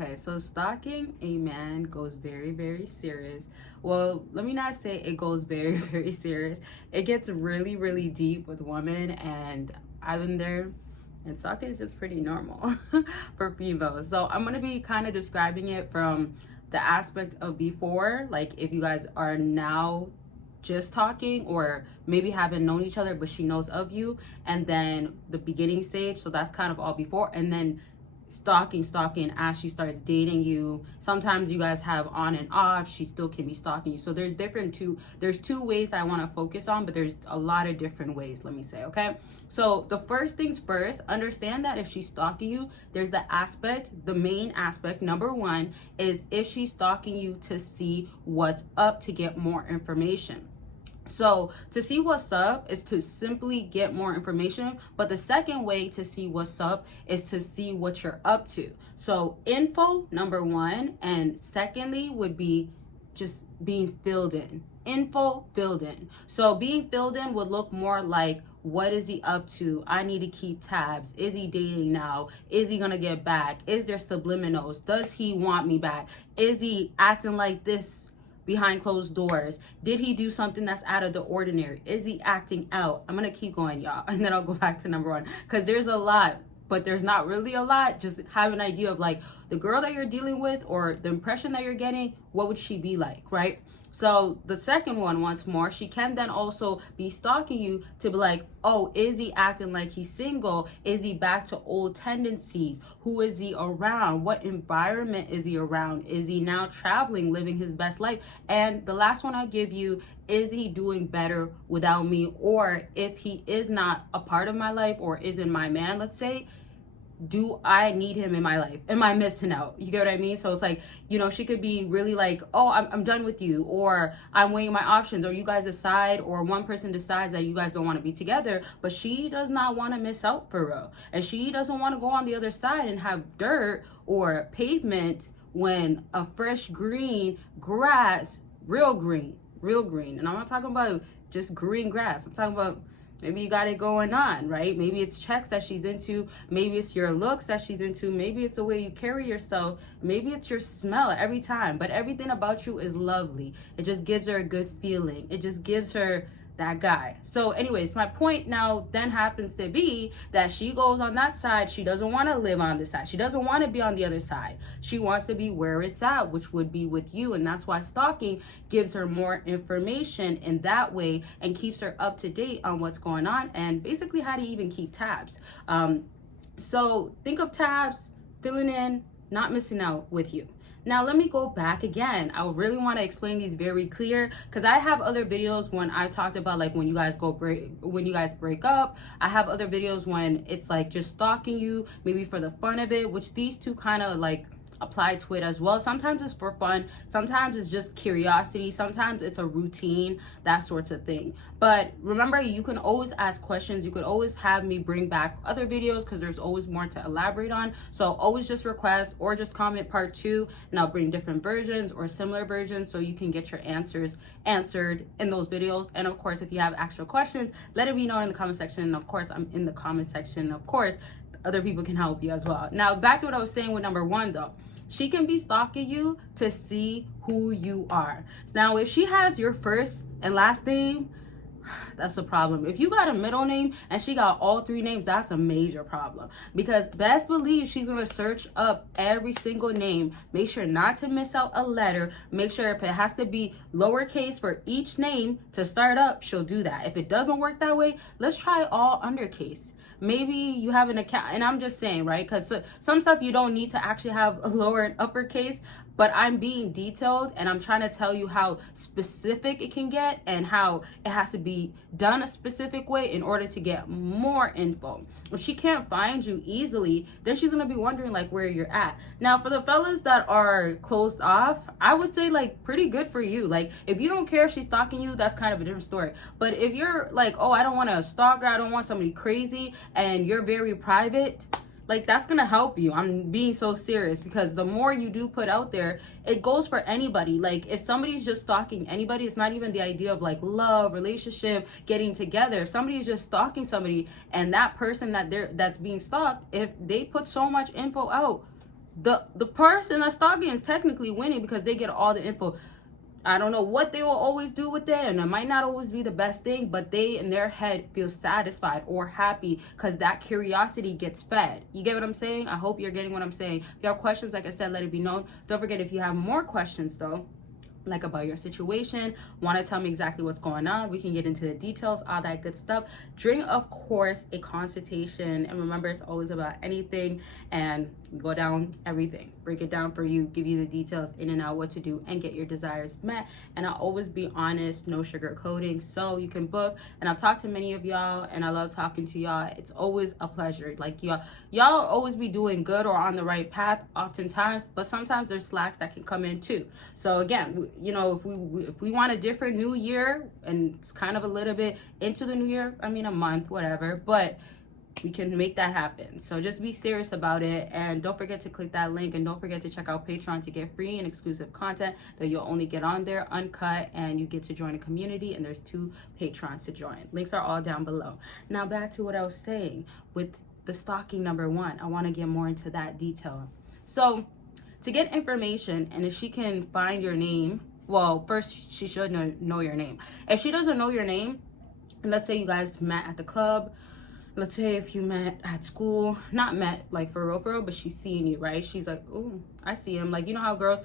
Okay, so stalking a man goes very, very serious. Well, let me not say it goes very, very serious. It gets really, really deep with women, and I've been there. And stalking is just pretty normal for females. So I'm gonna be kind of describing it from the aspect of before, like if you guys are now just talking or maybe haven't known each other but she knows of you, and then the beginning stage, so that's kind of all before, and then stalking as she starts dating you. Sometimes you guys have on and off, she still can be stalking you. So there's two ways I want to focus on, but there's a lot of different ways, let me say. Okay, so the first things first, understand that if she's stalking you, there's the main aspect, number one, is if she's stalking you to see what's up, to get more information. So to see what's up is to simply get more information. But the second way to see what's up is to see what you're up to. So info, number one. And secondly would be just being filled in. Info filled in. So being filled in would look more like, what is he up to? I need to keep tabs. Is he dating now? Is he gonna get back? Is there subliminals? Does he want me back? Is he acting like this behind closed doors? Did he do something that's out of the ordinary? Is he acting out? I'm gonna keep going, y'all, and then I'll go back to number one, because there's a lot, but there's not really a lot. Just have an idea of like the girl that you're dealing with, or the impression that you're getting, what would she be like, right? So the second one, once more, she can then also be stalking you to be like, oh, is he acting like he's single? Is he back to old tendencies? Who is he around? What environment is he around? Is he now traveling, living his best life? And the last one I'll give you, is he doing better without me? Or if he is not a part of my life or isn't my man, let's say, do I need him in my life? Am I missing out? You get what I mean? So it's like, you know, she could be really like, oh, I'm done with you, or I'm weighing my options, or you guys decide, or one person decides that you guys don't want to be together, but she does not want to miss out for real. And she doesn't want to go on the other side and have dirt or pavement when a fresh green grass, real green. And I'm not talking about just green grass. I'm talking about maybe you got it going on, right? Maybe it's checks that she's into. Maybe it's your looks that she's into. Maybe it's the way you carry yourself. Maybe it's your smell every time. But everything about you is lovely. It just gives her a good feeling. It just gives her that guy. So anyways, my point now then happens to be that she goes on that side. She doesn't want to live on this side. She doesn't want to be on the other side. She wants to be where it's at, which would be with you. And that's why stalking gives her more information in that way and keeps her up to date on what's going on and basically how to even keep tabs. So think of tabs, filling in, not missing out with you. Now let me go back again. I really want to explain these very clear, because I have other videos when I talked about like when you guys break up. I have other videos when it's like just stalking you, maybe for the fun of it, which these two kind of like apply to it as well. Sometimes it's for fun, sometimes it's just curiosity, sometimes it's a routine, that sorts of thing. But remember, you can always ask questions. You could always have me bring back other videos because there's always more to elaborate on. So always just request or just comment part 2 and I'll bring different versions or similar versions so you can get your answers answered in those videos. And of course, if you have actual questions, let it be known in the comment section. And of course, I'm in the comment section. Of course, other people can help you as well. Now back to what I was saying with number 1 though. She can be stalking you to see who you are. Now, if she has your first and last name, that's a problem. If you got a middle name and she got all 3 names, that's a major problem. Because best believe she's gonna search up every single name. Make sure not to miss out a letter. Make sure if it has to be lowercase for each name to start up, she'll do that. If it doesn't work that way, let's try all undercase. Maybe you have an account, and I'm just saying, right? Because some stuff you don't need to actually have a lower and uppercase, but I'm being detailed and I'm trying to tell you how specific it can get and how it has to be done a specific way in order to get more info. If she can't find you easily, then she's gonna be wondering like where you're at. Now for the fellas that are closed off, I would say like pretty good for you. Like if you don't care if she's stalking you, that's kind of a different story. But if you're like, oh, I don't want a stalker, I don't want somebody crazy, and you're very private, like that's gonna help you. I'm being so serious, because the more you do put out there, it goes for anybody. Like if somebody's just stalking anybody, it's not even the idea of like love, relationship, getting together. If somebody's just stalking somebody, and that person that's being stalked, if they put so much info out, the person that's stalking is technically winning because they get all the info. I don't know what they will always do with it, and it might not always be the best thing, but they in their head feel satisfied or happy because that curiosity gets fed. You get what I'm saying? I hope you're getting what I'm saying. If you have questions, like I said, let it be known. Don't forget, if you have more questions though, like about your situation, want to tell me exactly what's going on, we can get into the details, all that good stuff during, of course, a consultation. And remember, it's always about anything, and we go down everything, break it down for you, give you the details in and out, what to do, and get your desires met. And I'll always be honest, no sugar coating, so you can book. And I've talked to many of y'all, and I love talking to y'all. It's always a pleasure. Like, y'all always be doing good or on the right path oftentimes, but sometimes there's slacks that can come in too. So again, you know, if we want a different new year, and it's kind of a little bit into the new year, I mean a month, whatever, but we can make that happen. So just be serious about it, and don't forget to click that link, and don't forget to check out Patreon to get free and exclusive content that you'll only get on there uncut, and you get to join a community, and there's 2 Patrons to join. Links are all down below. Now back to what I was saying with the stalking number 1. I want to get more into that detail. So to get information, and if she can find your name, well, first she should know your name. If she doesn't know your name, and let's say you guys met at the club, let's say if you met at school, not met like for real, but she's seeing you, right? She's like, oh, I see him. Like, you know how girls